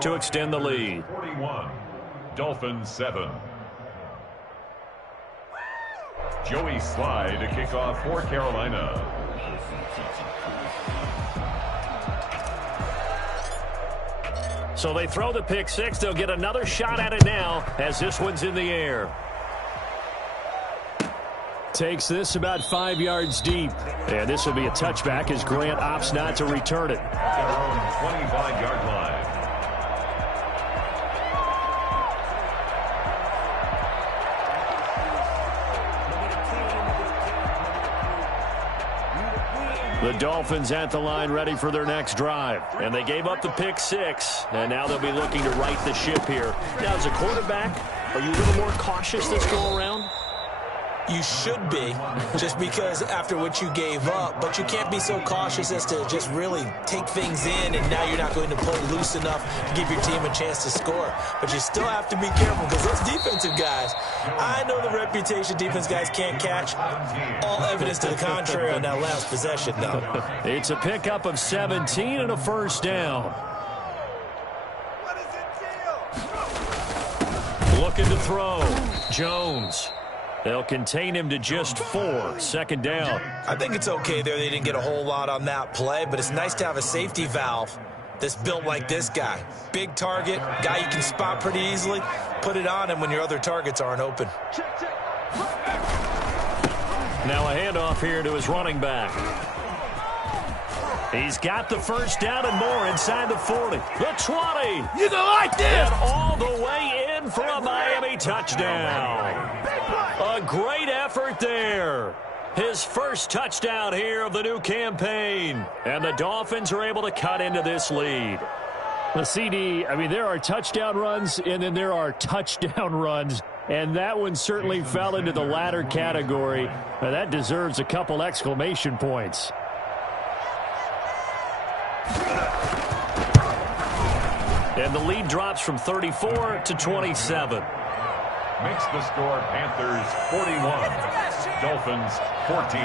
to extend the lead. 41, Dolphins 7. Joey Slye to kick off for Carolina. So they throw the pick six. They'll get another shot at it now as this one's in the air. Takes this about 5 yards deep. And this will be a touchback as Grant opts not to return it. At their own 25-yard line. The Dolphins at the line ready for their next drive. And they gave up the pick six. And now they'll be looking to right the ship here. Now, as a quarterback, are you a little more cautious this go around? You should be, just because after what you gave up, but you can't be so cautious as to just really take things in, and now you're not going to play loose enough to give your team a chance to score. But you still have to be careful because those defensive guys, I know the reputation defense guys can't catch. All evidence to the contrary on that last possession, though. It's a pickup of 17 and a first down. Looking to throw. Jones. They'll contain him to just 4. Second down. I think it's okay there. They didn't get a whole lot on that play, but it's nice to have a safety valve that's built like this guy. Big target, guy you can spot pretty easily. Put it on him when your other targets aren't open. Now a handoff here to his running back. He's got the first down and more inside the 40. The 20. You go like this. And all the way in for a Miami touchdown. A great effort there. His first touchdown here of the new campaign. And the Dolphins are able to cut into this lead. The CD, I mean, there are touchdown runs, and then there are touchdown runs. And that one certainly fell into the latter category. Now, that deserves a couple exclamation points. And the lead drops from 34 to 27. Makes the score Panthers 41, Dolphins 14.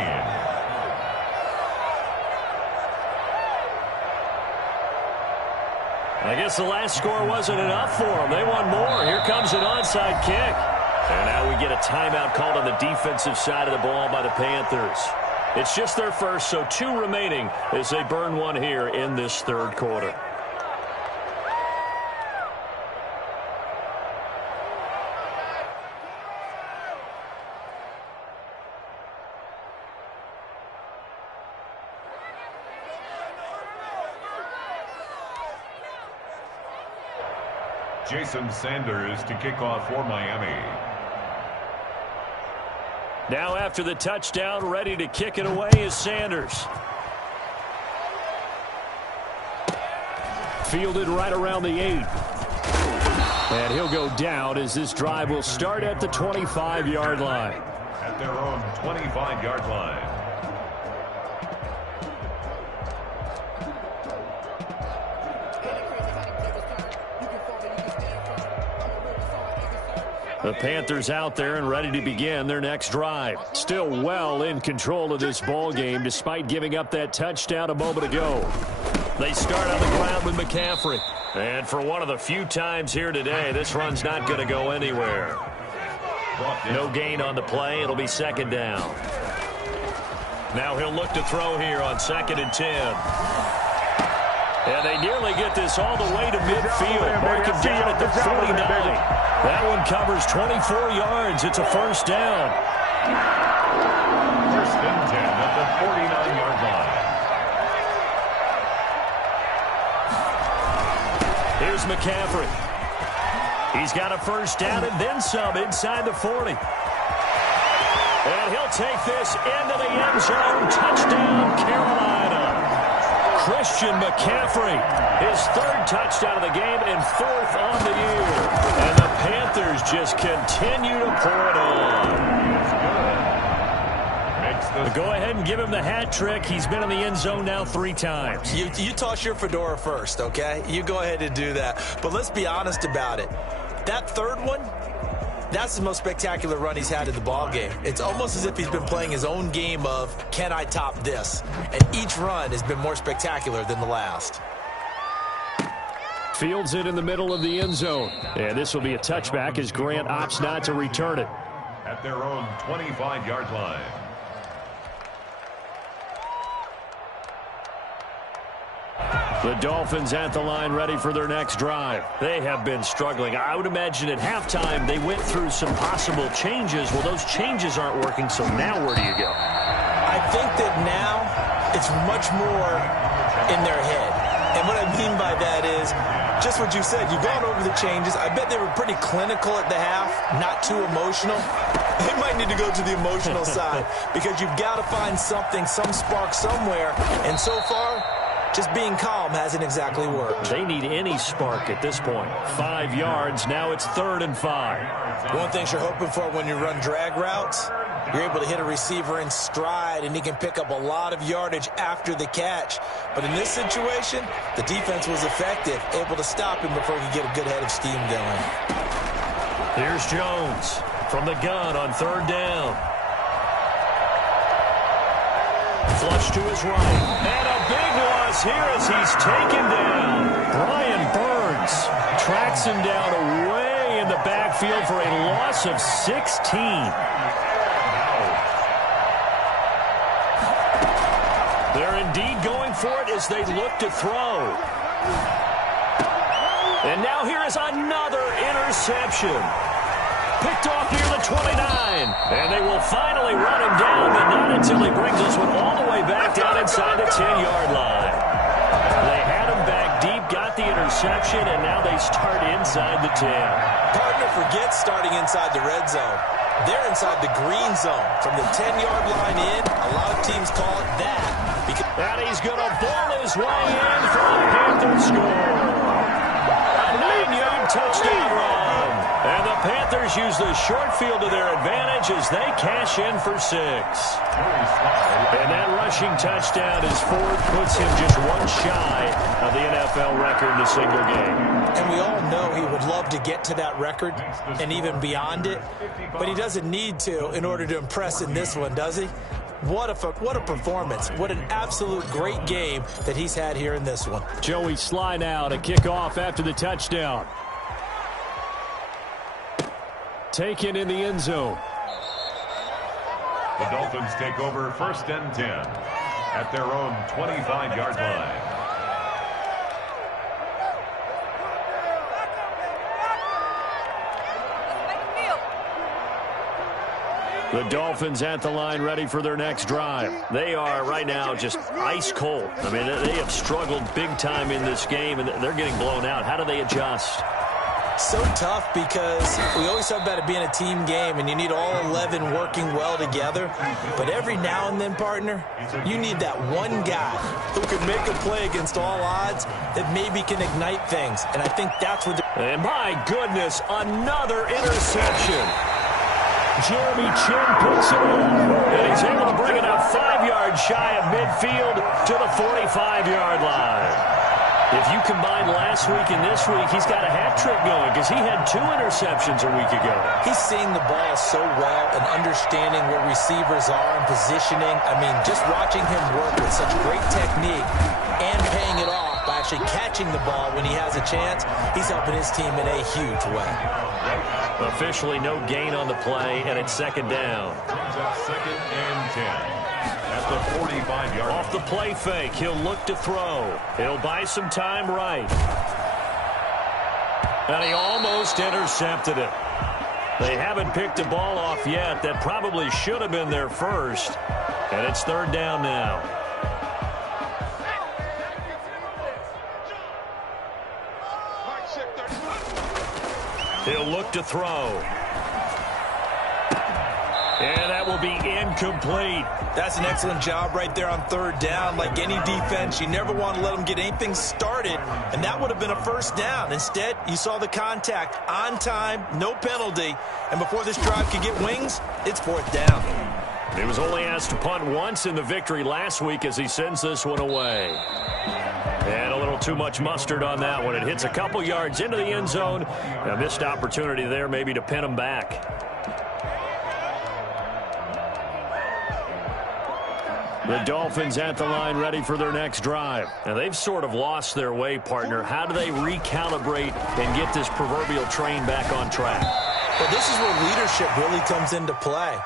I guess the last score wasn't enough for them. They want more. Here comes an onside kick. And now we get a timeout called on the defensive side of the ball by the Panthers. It's just their first, so 2 remaining as they burn one here in this third quarter. Jason Sanders to kick off for Miami. Now after the touchdown, ready to kick it away is Sanders. Fielded right around the 8. And he'll go down as this drive will start at the 25-yard line. At their own 25-yard line. The Panthers out there and ready to begin their next drive. Still well in control of this ball game despite giving up that touchdown a moment ago. They start on the ground with McCaffrey. And for one of the few times here today, this run's not going to go anywhere. No gain on the play. It'll be second down. Now he'll look to throw here on 2nd and 10. And they nearly get this all the way to midfield. Mark him down at the 49. That one covers 24 yards. It's a first down. First and 10 at the 49-yard line. Here's McCaffrey. He's got a first down and then some inside the 40. And he'll take this into the end zone. Touchdown, Carolina. Christian McCaffrey, his 3rd touchdown of the game and 4th on the year. And the Panthers just continue to pour it on. Go ahead and give him the hat trick. He's been in the end zone now 3 times. You toss your fedora first, okay? You go ahead and do that. But let's be honest about it. That 3rd one, that's the most spectacular run he's had in the ball game. It's almost as if he's been playing his own game of, can I top this? And each run has been more spectacular than the last. Fields it in the middle of the end zone. And this will be a touchback as Grant opts not to return it. At their own 25-yard line. The Dolphins at the line ready for their next drive. They have been struggling. I would imagine at halftime they went through some possible changes. Well, those changes aren't working, so now where do you go? I think that now it's much more in their head. And what I mean by that is just what you said. You've gone over the changes. I bet they were pretty clinical at the half, not too emotional. They might need to go to the emotional side because you've got to find something, some spark somewhere. And so far, just being calm hasn't exactly worked. They need any spark at this point. 5 yards. Now it's 3rd and 5. One thing you're hoping for when you run drag routes, you're able to hit a receiver in stride, and he can pick up a lot of yardage after the catch. But in this situation, the defense was effective, able to stop him before he could get a good head of steam going. Here's Jones from the gun on 3rd down. Flush to his right. And a big loss here as he's taken down. Brian Burns tracks him down away in the backfield for a loss of 16. They're indeed going for it as they look to throw. And now here is another interception. Picked off near the 29. And they will finally run him down, but not until he brings this one all the way back down inside the 10-yard line. They had him back deep, got the interception, and now they start inside the 10. Partner forgets starting inside the red zone. They're inside the green zone. From the 10-yard line in, a lot of teams call it that. And he's going to ball his way in for a Panther score. A 9-yard touchdown run. And the Panthers use the short field to their advantage as they cash in for 6. And that rushing touchdown, his 4th, puts him just one shy of the NFL record in a single game. And we all know he would love to get to that record and even beyond it, but he doesn't need to in order to impress in this one, does he? What a performance. What an absolute great game that he's had here in this one. Joey Slye now to kick off after the touchdown. Taken in the end zone. The Dolphins take over 1st and 10 at their own 25-yard line. The Dolphins at the line ready for their next drive. They are right now just ice cold. I mean, they have struggled big time in this game, and they're getting blown out. How do they adjust? So tough because we always talk about it being a team game, and you need all 11 working well together. But every now and then, partner, you need that one guy who can make a play against all odds that maybe can ignite things. And I think that's what they're... And my goodness, another interception. Jeremy Chinn puts it on, and he's able to bring it up 5 yards shy of midfield to the 45-yard line. If you combine last week and this week, he's got a hat trick going because he had 2 interceptions a week ago. He's seeing the ball so well and understanding where receivers are and positioning. I mean, just watching him work with such great technique and paying it off by actually catching the ball when he has a chance, he's helping his team in a huge way. Officially no gain on the play, and it's 2nd down. 2nd and 10. At the 45-yard line. Off the play fake, he'll look to throw. He'll buy some time right. And he almost intercepted it. They haven't picked the ball off yet. That probably should have been their first. And it's 3rd down now. He'll look to throw. And that will be incomplete. That's an excellent job right there on 3rd down. Like any defense, you never want to let them get anything started, and that would have been a 1st down. Instead, you saw the contact on time, no penalty, and before this drive could get wings, it's 4th down. He was only asked to punt once in the victory last week as he sends this one away. And a little too much mustard on that one. It hits a couple yards into the end zone. A missed opportunity there maybe to pin him back. The Dolphins at the line ready for their next drive. Now, they've sort of lost their way, partner. How do they recalibrate and get this proverbial train back on track? Well, this is where leadership really comes into play.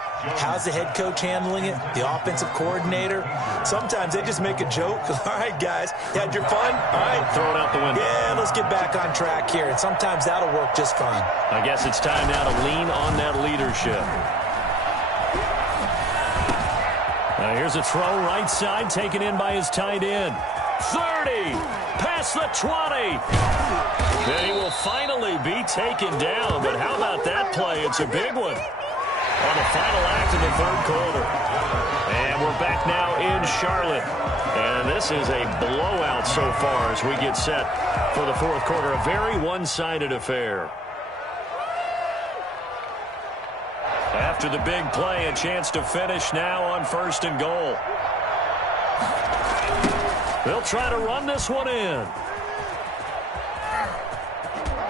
How's the head coach handling it? The offensive coordinator? Sometimes they just make a joke. All right, guys, you had your fun? All right. Throw it out the window. Yeah, let's get back on track here. And sometimes that'll work just fine. I guess it's time now to lean on that leadership. Now here's a throw right side taken in by his tight end. 30, past the 20. And he will finally be taken down. But how about that play? It's a big one on the final act of the third quarter. And we're back now in Charlotte. And this is a blowout so far as we get set for the fourth quarter. A very one-sided affair. After the big play, a chance to finish now on 1st and goal. They'll try to run this one in.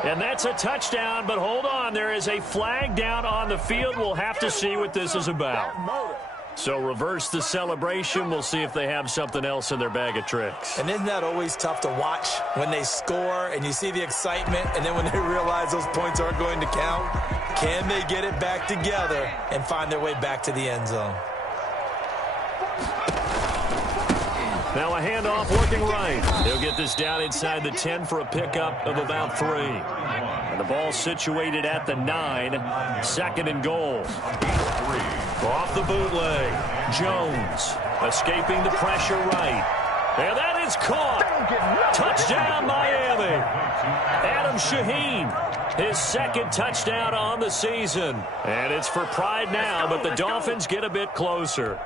And that's a touchdown, but hold on. There is a flag down on the field. We'll have to see what this is about. So reverse the celebration. We'll see if they have something else in their bag of tricks. And isn't that always tough to watch when they score and you see the excitement, and then when they realize those points aren't going to count? Can they get it back together and find their way back to the end zone? Now a handoff working right. They'll get this down inside the 10 for a pickup of about 3. And the ball situated at the 9. 2nd and goal. Off the bootleg. Jones escaping the pressure right. And that is caught. Touchdown, Miami. Adam Shaheen, his 2nd touchdown on the season. And it's for pride now, but the Dolphins get a bit closer.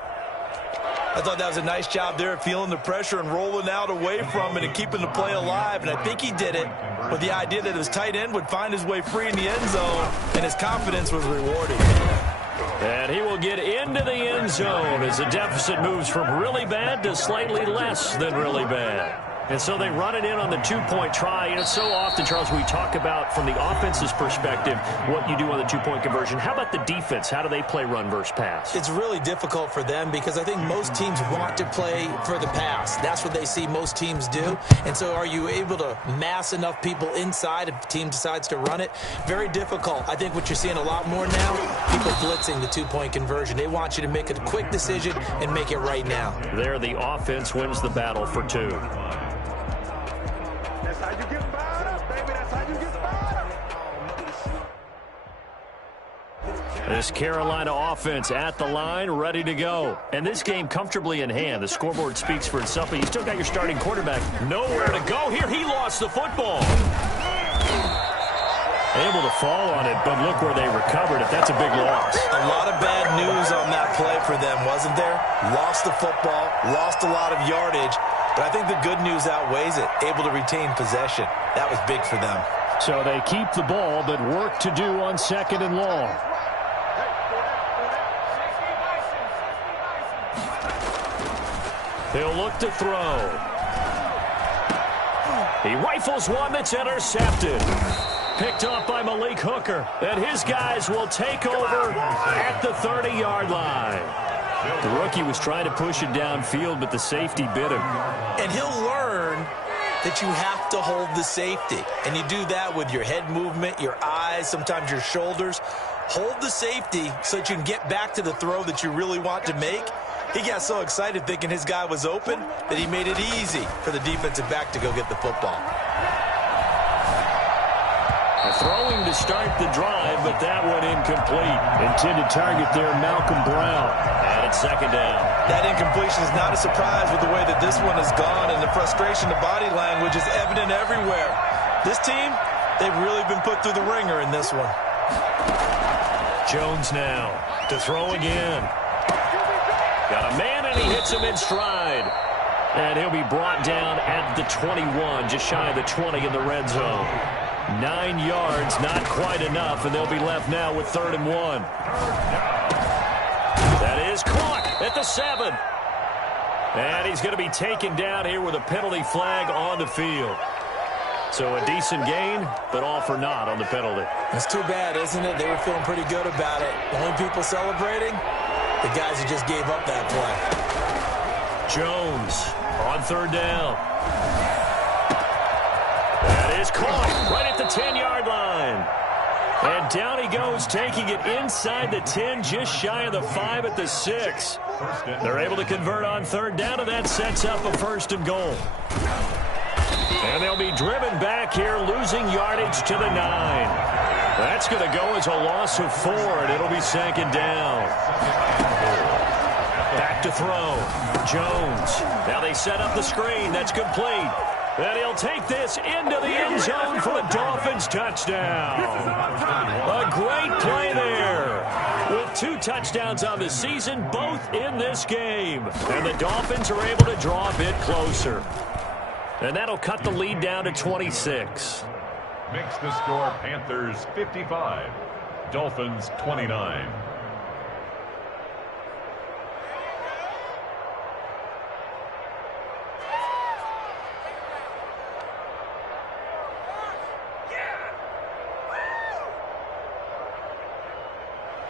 I thought that was a nice job there, feeling the pressure and rolling out away from it and keeping the play alive. And I think he did it with the idea that his tight end would find his way free in the end zone, and his confidence was rewarded. And he will get into the end zone as the deficit moves from really bad to slightly less than really bad. And so they run it in on the 2-point try. And it's so often, Charles, we talk about from the offense's perspective what you do on the 2-point conversion. How about the defense? How do they play run versus pass? It's really difficult for them because I think most teams want to play for the pass. That's what they see most teams do. And so are you able to mass enough people inside if the team decides to run it? Very difficult. I think what you're seeing a lot more now, people blitzing the 2-point conversion. They want you to make a quick decision and make it right now. There, the offense wins the battle for 2. This Carolina offense at the line, ready to go. And this game comfortably in hand. The scoreboard speaks for itself, but you still got your starting quarterback nowhere to go. Here, he lost the football. Able to fall on it, but look where they recovered it. That's a big loss. A lot of bad news on that play for them, wasn't there? Lost the football, lost a lot of yardage, but I think the good news outweighs it. Able to retain possession. That was big for them. So they keep the ball, but work to do on 2nd and long. He'll look to throw. He rifles one that's intercepted. Picked off by Malik Hooker. And his guys will take over at the 30-yard line. The rookie was trying to push it downfield, but the safety bit him. And he'll learn that you have to hold the safety. And you do that with your head movement, your eyes, sometimes your shoulders. Hold the safety so that you can get back to the throw that you really want to make. He got so excited thinking his guy was open that he made it easy for the defensive back to go get the football. Throwing to start the drive, but that one incomplete. Intended target there, Malcolm Brown. And it's 2nd down. That incompletion is not a surprise with the way that this one has gone, and the frustration, the body language is evident everywhere. This team, they've really been put through the ringer in this one. Jones now to throw again. Got a man, and he hits him in stride. And he'll be brought down at the 21, just shy of the 20 in the red zone. 9 yards, not quite enough, and they'll be left now with 3rd and 1. That is caught at the 7. And he's going to be taken down here with a penalty flag on the field. So a decent gain, but all for naught on the penalty. It's too bad, isn't it? They were feeling pretty good about it. The only people celebrating, the guys who just gave up that play. Jones on third down. That is caught right at the 10-yard line. And down he goes, taking it inside the 10, just shy of the 5 at the 6. They're able to convert on third down, and that sets up a 1st and goal. And they'll be driven back here, losing yardage to the 9. That's going to go as a loss of 4, and it'll be 2nd down. Back to throw. Jones. Now they set up the screen. That's complete. And he'll take this into the end zone for a Dolphins touchdown. A great play there. With 2 touchdowns on the season, both in this game. And the Dolphins are able to draw a bit closer. And that'll cut the lead down to 26. Makes the score Panthers 55, Dolphins 29.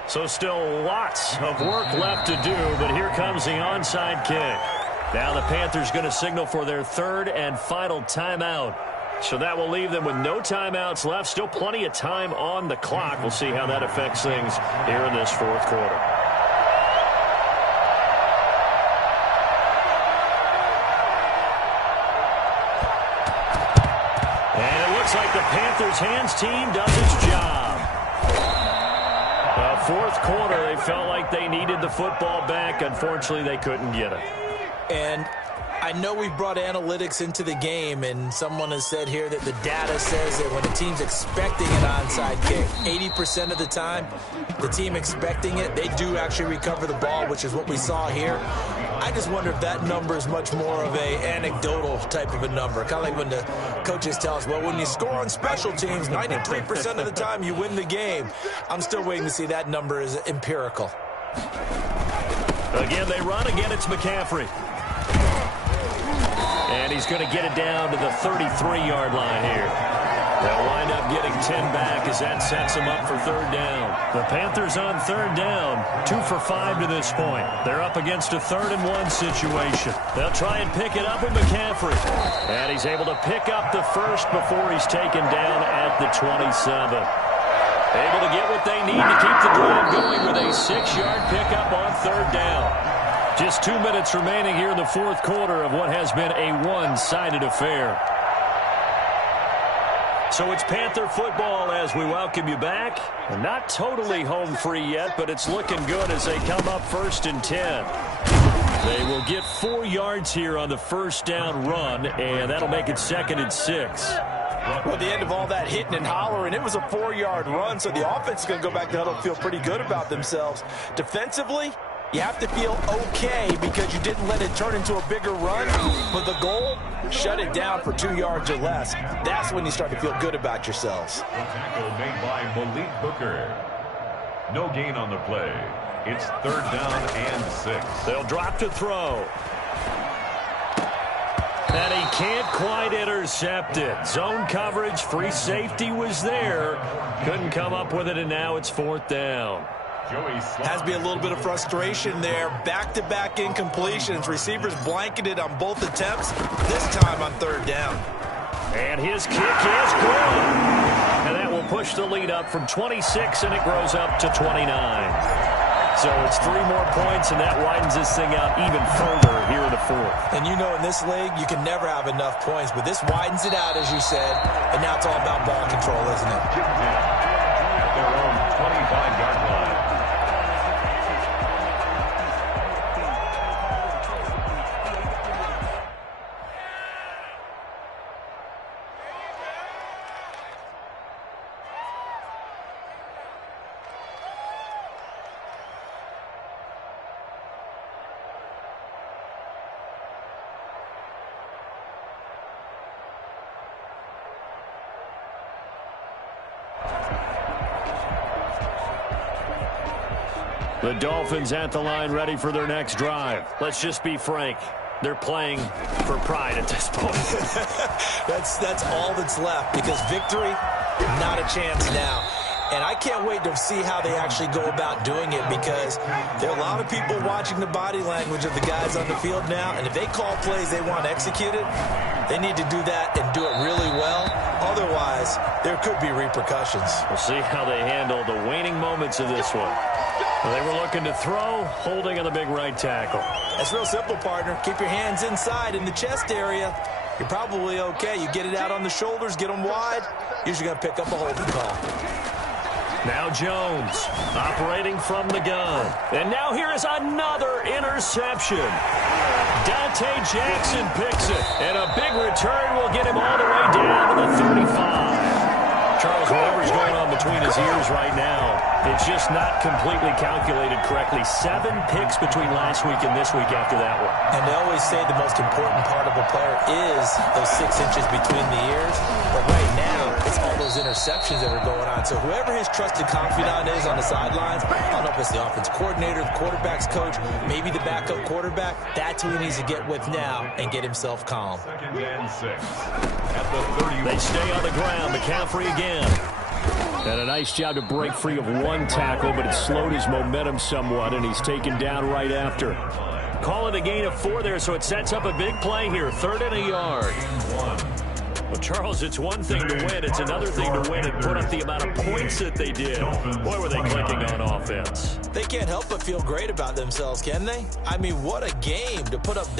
So still lots of work left to do, but here comes the onside kick. Now the Panthers going to signal for their 3rd and final timeout. So that will leave them with no timeouts left. Still plenty of time on the clock. We'll see how that affects things here in this 4th quarter. And it looks like the Panthers hands team does its job. 4th quarter, they felt like they needed the football back. Unfortunately, they couldn't get it. And I know we've brought analytics into the game, and someone has said here that the data says that when a team's expecting an onside kick, 80% of the time, the team expecting it, they do actually recover the ball, which is what we saw here. I just wonder if that number is much more of a anecdotal type of a number. Kind of like when the coaches tell us, well, when you score on special teams, 93% of the time you win the game. I'm still waiting to see that number is empirical. Again, they run. Again, it's McCaffrey. And he's going to get it down to the 33-yard line here. They'll wind up getting 10 back as that sets them up for 3rd down. The Panthers on 3rd down, 2 for 5 to this point. They're up against a 3rd and 1 situation. They'll try and pick it up with McCaffrey. And he's able to pick up the 1st before he's taken down at the 27. Able to get what they need to keep the drive going with a 6-yard pickup on 3rd down. Just 2 minutes remaining here in the 4th quarter of what has been a one-sided affair. So it's Panther football as we welcome you back. Not totally home free yet, but it's looking good as they come up 1st and 10. They will get 4 yards here on the 1st down run, and that'll make it 2nd and 6. Well, at the end of all that hitting and hollering, it was a 4-yard run, so the offense is going to go back to huddle and feel pretty good about themselves. Defensively, you have to feel okay because you didn't let it turn into a bigger run, but the goal, shut it down for 2 yards or less. That's when you start to feel good about yourselves. The tackle made by Malik Hooker. No gain on the play. It's 3rd down and 6. They'll drop to throw. And he can't quite intercept it. Zone coverage, free safety was there. Couldn't come up with it, and now it's 4th down. Has to be a little bit of frustration there. Back-to-back incompletions. Receivers blanketed on both attempts, this time on 3rd down. And his kick is good. And that will push the lead up from 26, and it grows up to 29. So it's 3 more points, and that widens this thing out even further here in the 4th. And you know in this league, you can never have enough points, but this widens it out, as you said, and now it's all about ball control, isn't it? At their own 25-yard line. The Dolphins at the line ready for their next drive. Let's just be frank. They're playing for pride at this point. That's all that's left because victory, not a chance now. And I can't wait to see how they actually go about doing it, because there are a lot of people watching the body language of the guys on the field now, and if they call plays they want executed, they need to do that and do it really well. Otherwise, there could be repercussions. We'll see how they handle the waning moments of this one. Well, they were looking to throw, holding on the big right tackle. That's real simple, partner. Keep your hands inside in the chest area. You're probably okay. You get it out on the shoulders, get them wide, usually going to pick up a holding call. Now Jones operating from the gun. And now here is another interception. Dante Jackson picks it. And a big return will get him all the way down to the 35. Charles, whatever's going on between his ears right now, it's just not completely calculated correctly. 7 picks between last week and this week after that one. And they always say the most important part of a player is those 6 inches between the ears. But right now, it's all those interceptions that are going on. So whoever his trusted confidant is on the sidelines, I don't know if it's the offense coordinator, the quarterback's coach, maybe the backup quarterback, that's who he needs to get with now and get himself calm. 2nd and 6 at the 31. They stay on the ground. McCaffrey again. And a nice job to break free of one tackle, but it slowed his momentum somewhat, and he's taken down right after. Call it a gain of 4 there, so it sets up a big play here. 3rd and a yard. Well, Charles, it's one thing to win. It's another thing to win and put up the amount of points that they did. Boy, were they clicking on offense. They can't help but feel great about themselves, can they? I mean, what a game to put up that.